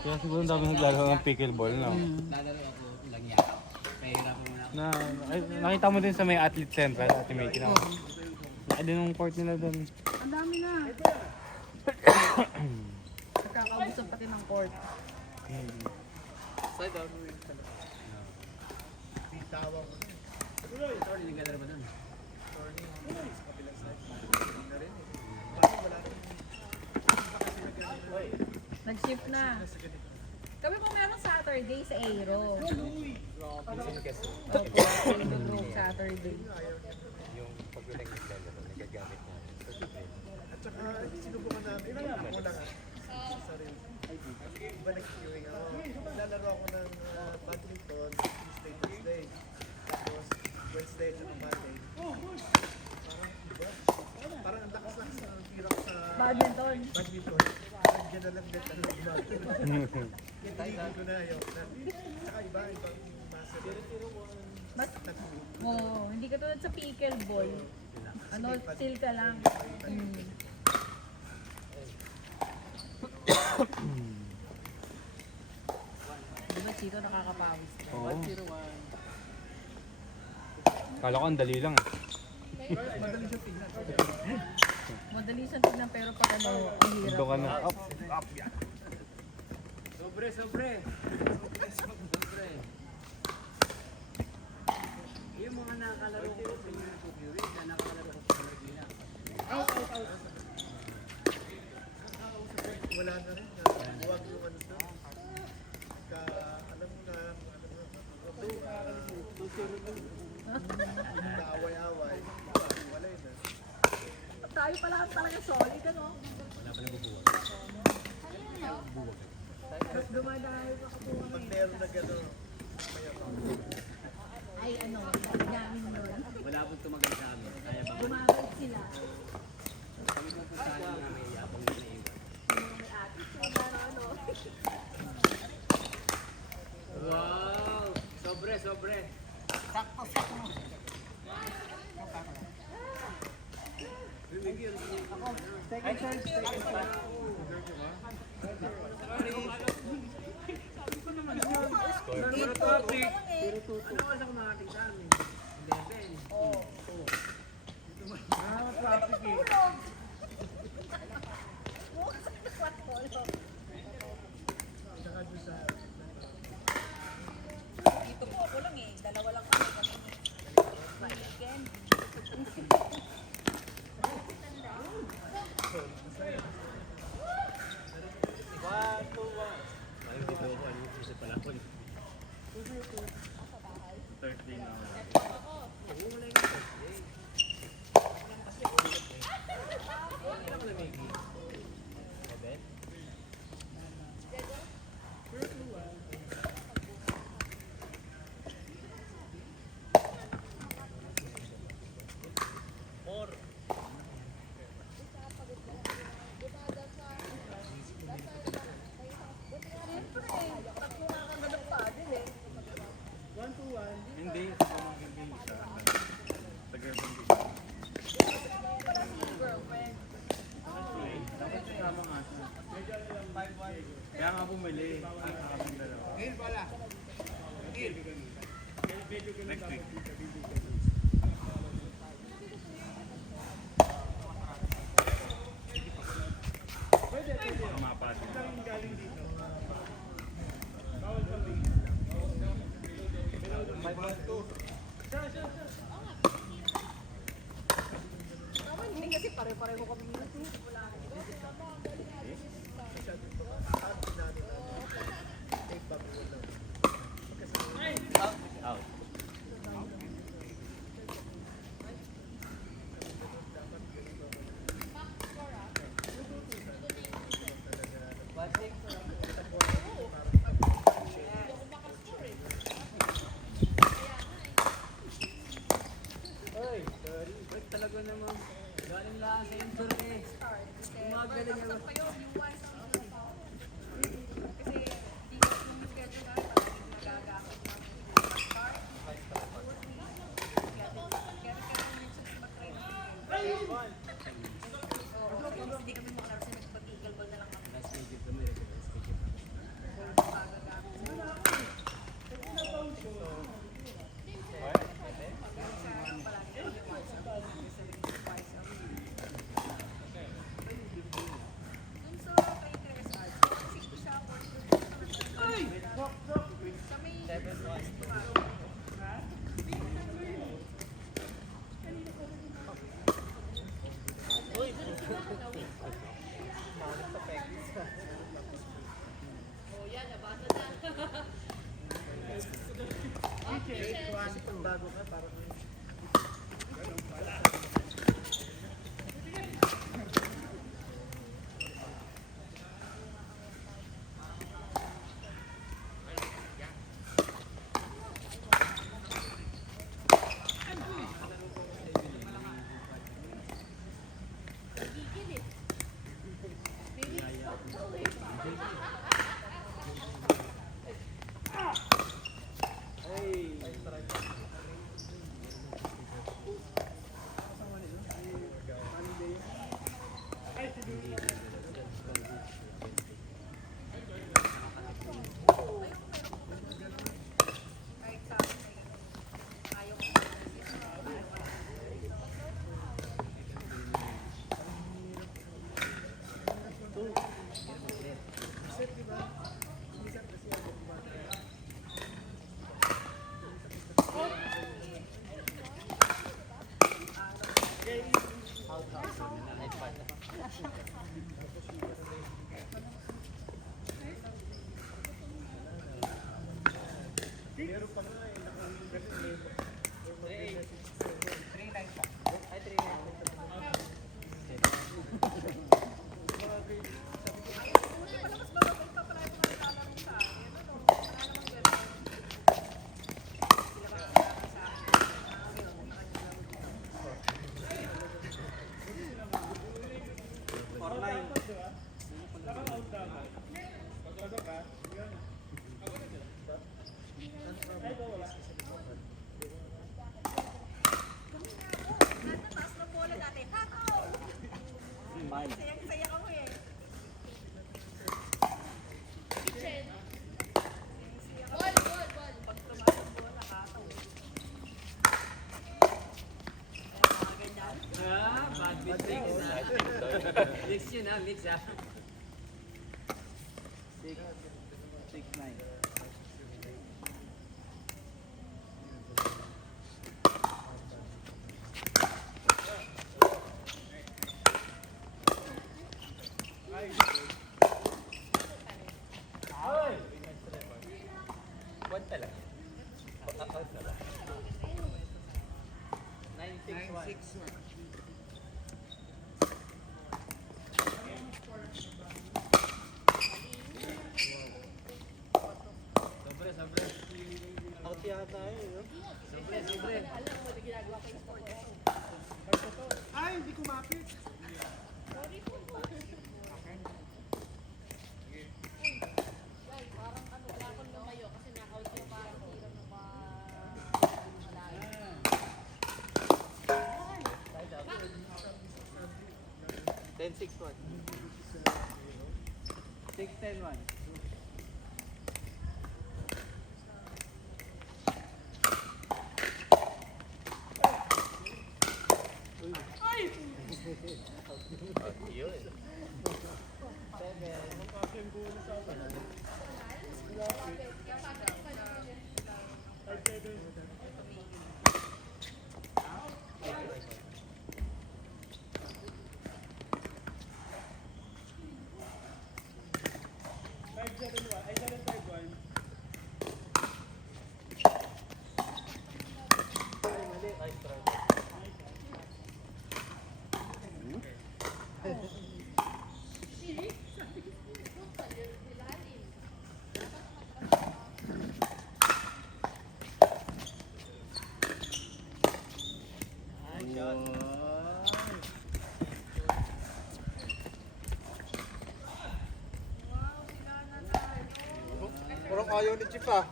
Kaya siguro ang dami naglalaro ng pickleball, no? Lalaro ako lang yakap. Pahirap mo na ako. Nakita mo din sa may athlete center, Ate May, no? Laki din yung court nila doon. Ang dami na. Nagkakaubusan pati ng court. Side out mo yung talaga. Bitawang mo. Sorry, hindi ka na ba doon? Nag-shift na. Kami po meron Saturday sa Aero. Opo, Saturday. Yung pag-ulang yung lalaro, nagagamit na. At saka, sinubukan namin, ako lang sa sarili. Iba nag-queuing ako. Lalaro ako ng badminton, Tuesday, Thursday. Tapos, Wednesday at saka Monday. Parang, iba? Parang ang lakas lang sa hirap sa Badminton. badminton. Parang dyan na lang din ang badminton. Hindi ko na ayaw na. Saka ibang muscle. But, hindi ka tulad sa pickleball. Ano, chill ka lang. Di ba, Chito, nakakapawis ka? Oo. Kala ko ang dali lang. Madali siyang tignan pero pag ano, ang hirap. Ito ka na. Up. Sobre, sobre. Sobre. Yung mga nakakalaro ko sa mga computer, na nakakalaro ko sa Marikina. Wala na rin. Huwag yung ano to. Alam mo na, kaaway-away. Walay na. Tayo pala talaga solid, ano? Wala pa nabubuwag. Tapos dumadayo pa ako Pag meron na gano'n, ay ano, namin nun. Wala pong tumagal sa amin. Kaya ba? Gumagal sila. Kami pupuntahan na may yapang na iwan. Yung may attitude, ano. Wow! Sobre, sobre. Dito po ako lang eh. Dalawa lang kami. Weekend. Ayun, dito ako. Ano yung isa pala ako? Thursday na ako. Oo, wala yung Thursday. Kailan ko na may gig? Ebe? Hindi. Dapat kasama nga siya. Kaya nga bumili. Next week. Mapat. Hindi kasi pare-pareho kami dito. Out. Kasi pag bago ka, parang Mix yun ha, mix ha. 6, 9. What talaga? 9-6-1. out yata yun. Sobre. Ay, hindi kumapit. Parang ano, wala akong lumayo kasi na-out yung parang hirap na pa... 10-6-1. 6-10-1. Parang ayaw ni Chip ah.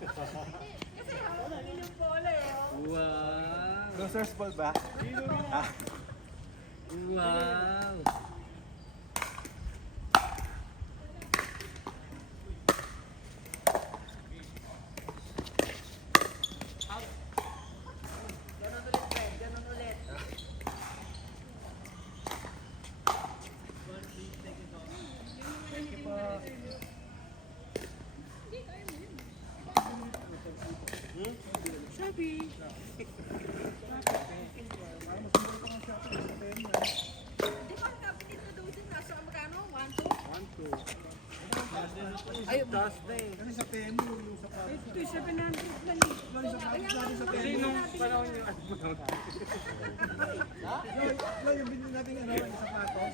Wow! Loser's ball ba? Wow! Ay, taas na eh. Kasi sa Temu, yung sapatos. Ito, 700 lang. Yung sapatos natin sa Kasi Temu. nung panahon yung ano. Yung binili natin yung sapatos,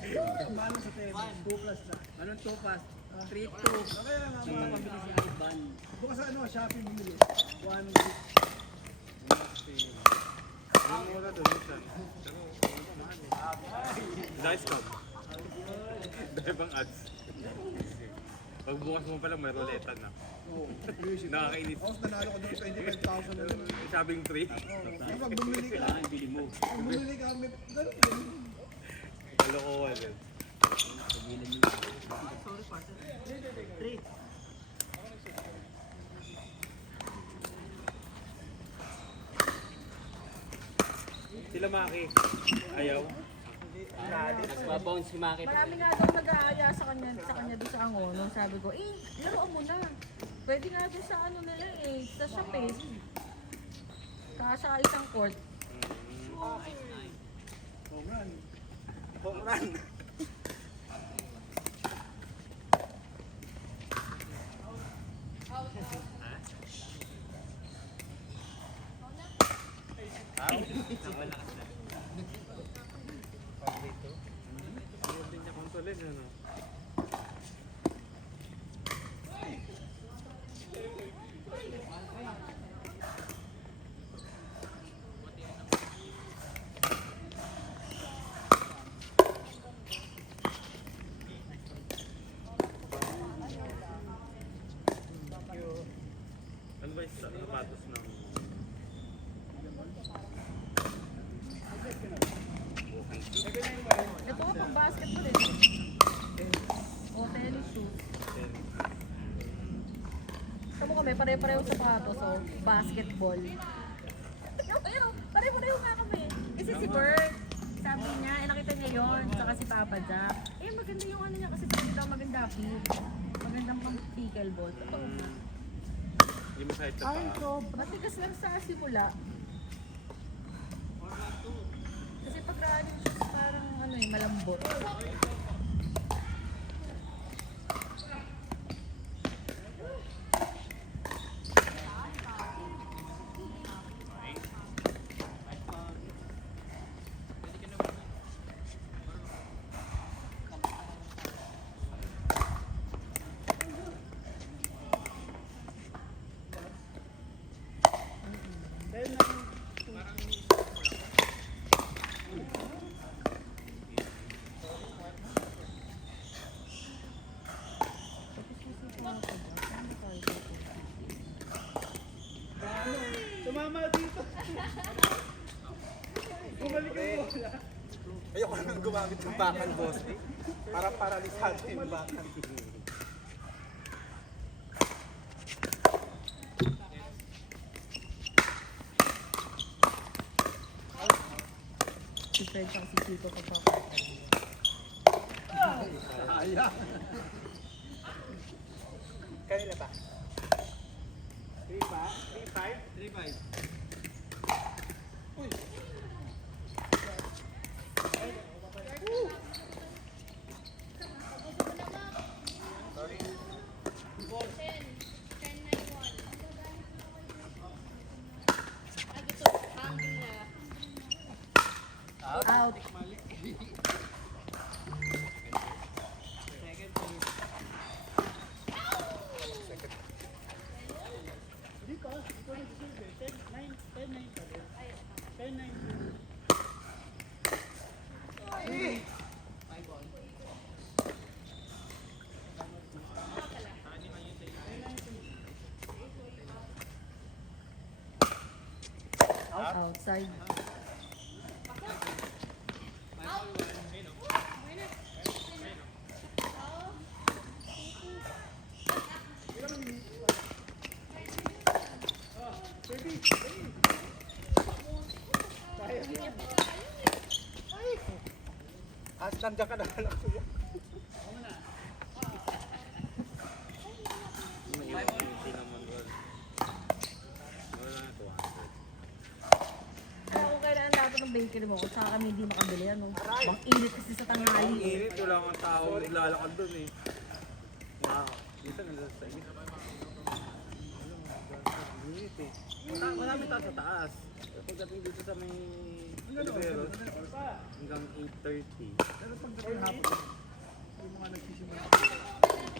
mahal sa Temu, 2 plus na. Anong tupas? 3-2. Kaya nga mga Pabili si Ivan. bukas sa Shopee bumili. 1 Ang mura doon minsan. Pero mahal eh. Nice top. Dahil bang ads. Pagbukas mo pala may roleta na. Nakakainis. Tapos nanalo ko doon 25,000 na doon. Sabing 3. Pag bumili ka, Kailangan bili mo. pag bumili ka, may ganun din. Kalokohan eh. Pagilan mo. Sorry, partner. 3. Sila Maki. Ayaw. Babounce si Maki. Marami nga daw nag-aaya sa kanya doon sa Angono. Sabi ko, laruan mo na. Pwede nga doon sa ano nila sa shop eh. Kasha isang court. Home run. Home run. Hindi niya kontrolin ano. Ano ba yung sapatos ng Ito nga pang basketball eh. O tennis shoes. Tama kami, pare-pareho sapatos o basketball. Ayun, pare-pareho nga kami. Kasi si Bert, sabi niya, nakita niya yun, saka si Papa Jack. Maganda yung ano niya kasi sabi daw maganda fit. Magandang pang pickleball. Totoo ba? Hindi masahit sa Ay, paa. so, matigas lang sa simula. Kasi pag running shoes parang malambot. Tumama dito. Bumalik yung bola. Ayoko naman gumamit ng bakal, boss. Para paralisado yung bakal. Si Fred at si Chico pa pa. Kanina ba? 3-5? Out. Outside. Nandiyan ka na lang. Hindi naman doon. Wala na 200. Kaya kung kailangan lahat ng bakery mo, kung saan kami hindi makabili, Bang init kasi sa tanghali. Ang init, wala kang tao naglalakad doon eh. Dito nila sa init. Init eh. Marami taas sa taas. Pero pagdating dito sa may Oliveros, hanggang 8:30. Pero pagdating hapon, yung mga nagsisimula.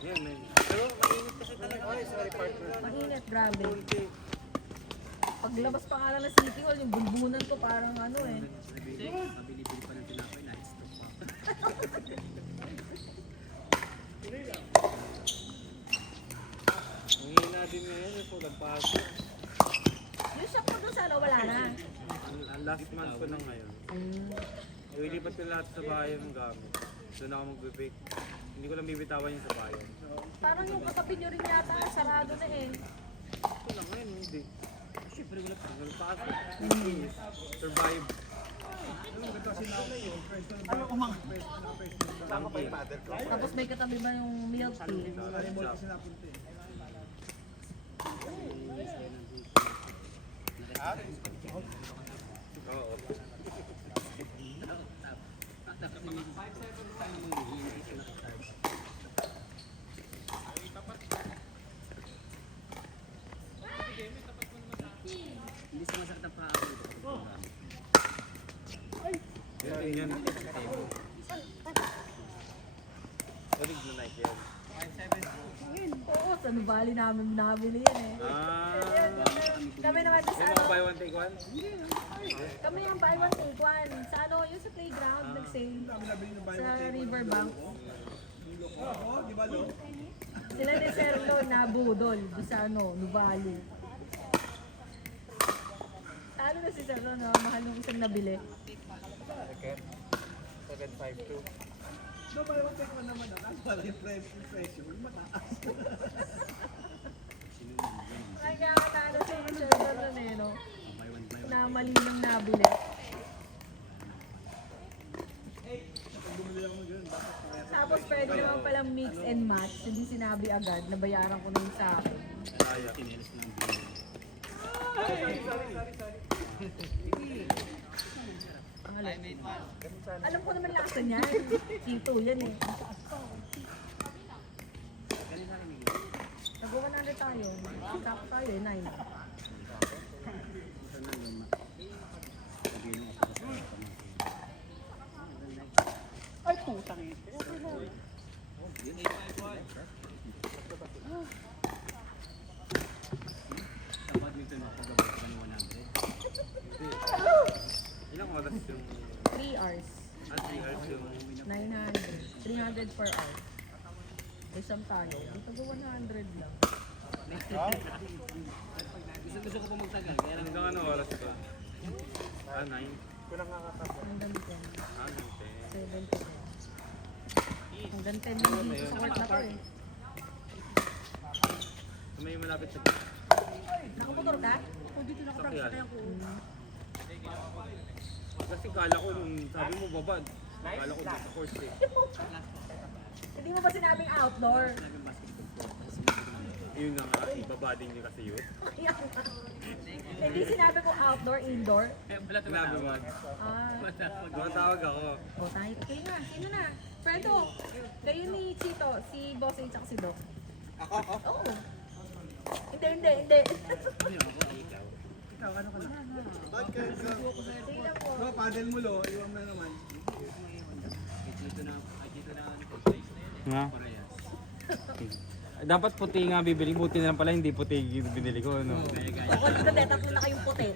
Yan, man. Pero mainit kasi talaga. Ay, sorry partner. Mainit, grabe. Konti. Paglabas pa nga lang ng City Hall, yung bulbunan ko parang ano eh. Mabili-bili pa ng tinapay, na-stop pa. Ang hina din ngayon, eh, so nagpasok. Yung shop ko doon sana, wala na. Ang last month ko na ngayon. Ilipat ko lahat sa bayan ng gamit. Doon ako magbe-bake. Hindi ko lang bibitawan yung sa bayan. Parang yung katabi nyo rin yata, sarado na eh. Ito lang ngayon, hindi. Siyempre, wala pa. Nagpasok. Survive. Tama pa yung mother ko. Tapos may katabi ba yung milk tea? Mall kasi napunta eh. Oo. Tapos may manghihingi ka na ka-charge. Hindi sumasakit ang paa ko dito. Yan, yan. Orig na Nike yan. Oo, sa Nuvali namin nabili yan eh. Kami naman doon sa Yung ano, mga buy one take one? kami yung buy one take one. Sa ano, yung sa playground, nag-sale. Nabili ng bayo. Sa Riverbank. Oo, di ba lo? Sila ni Sir Lo na budol doon sa ano, Nuvali. Talo na si Sir Lo na mahal yung isang nabili. Second. 752. No, bayo take one naman na. Kaso pala yung presyo, mataas. Kaya katalo si Sir Lo nun eh, no? Buy one, buy one. Na mali nang nabili. Pag bumili ako ng ganun, dapat kaya. Tapos pwede naman palang mix and match. Hindi sinabi agad, nabayaran ko na yung sa akin. Kaya. Tinelas na ang bili. Ang alam. Alam ko naman lasa niyan. Sito yan eh. Ang taas pa. Ganun sa akin, Miguel. Nag-100 tayo. Tapos tayo eh, 9. Ito na yung sabihin mo ako sa Ay, putang eh. Sa badminton ako, gabay ka ng 100. Ilang oras yung... 3 hours. 3 hours yung... 900. 300 per hour. Isang tayo. Ito ko 100 lang. Gusto ko pa magtagal, kaya lang Hanggang ano oras ito? 9? Kulang nga kakapa. Hanggang 10. Hanggang 7 to 10. Hanggang 10 lang dito sa court na to eh. 10. May malapit sa... Nakamotor ka? oh, dito Sakyan. Kasi kala ko nung sabi mo babad. Kala ko dito sa course eh. Hindi mo ba sinabing outdoor? yung basketball court. Tapos Yun na nga, ibabading niyo kasi yun. Hindi sinabi ko outdoor, indoor. wala Sinabi mo, Ah. tumatawag ako. O tayo, kayo na. Sino na? Fredo. Kayo ni Chito, si Boss at si Doc. Ako? Oo. Hindi. Ikaw, ano ka na? Bakit kaya sa... Tingnan mo. No, paddle mo lo, iwan mo na naman. Dito na, Nga? parehas. Dapat puti nga bibili, buti na lang pala hindi puti yung binili ko. No? Gaya-gaya. Ako dito, tatlo na kayong puti.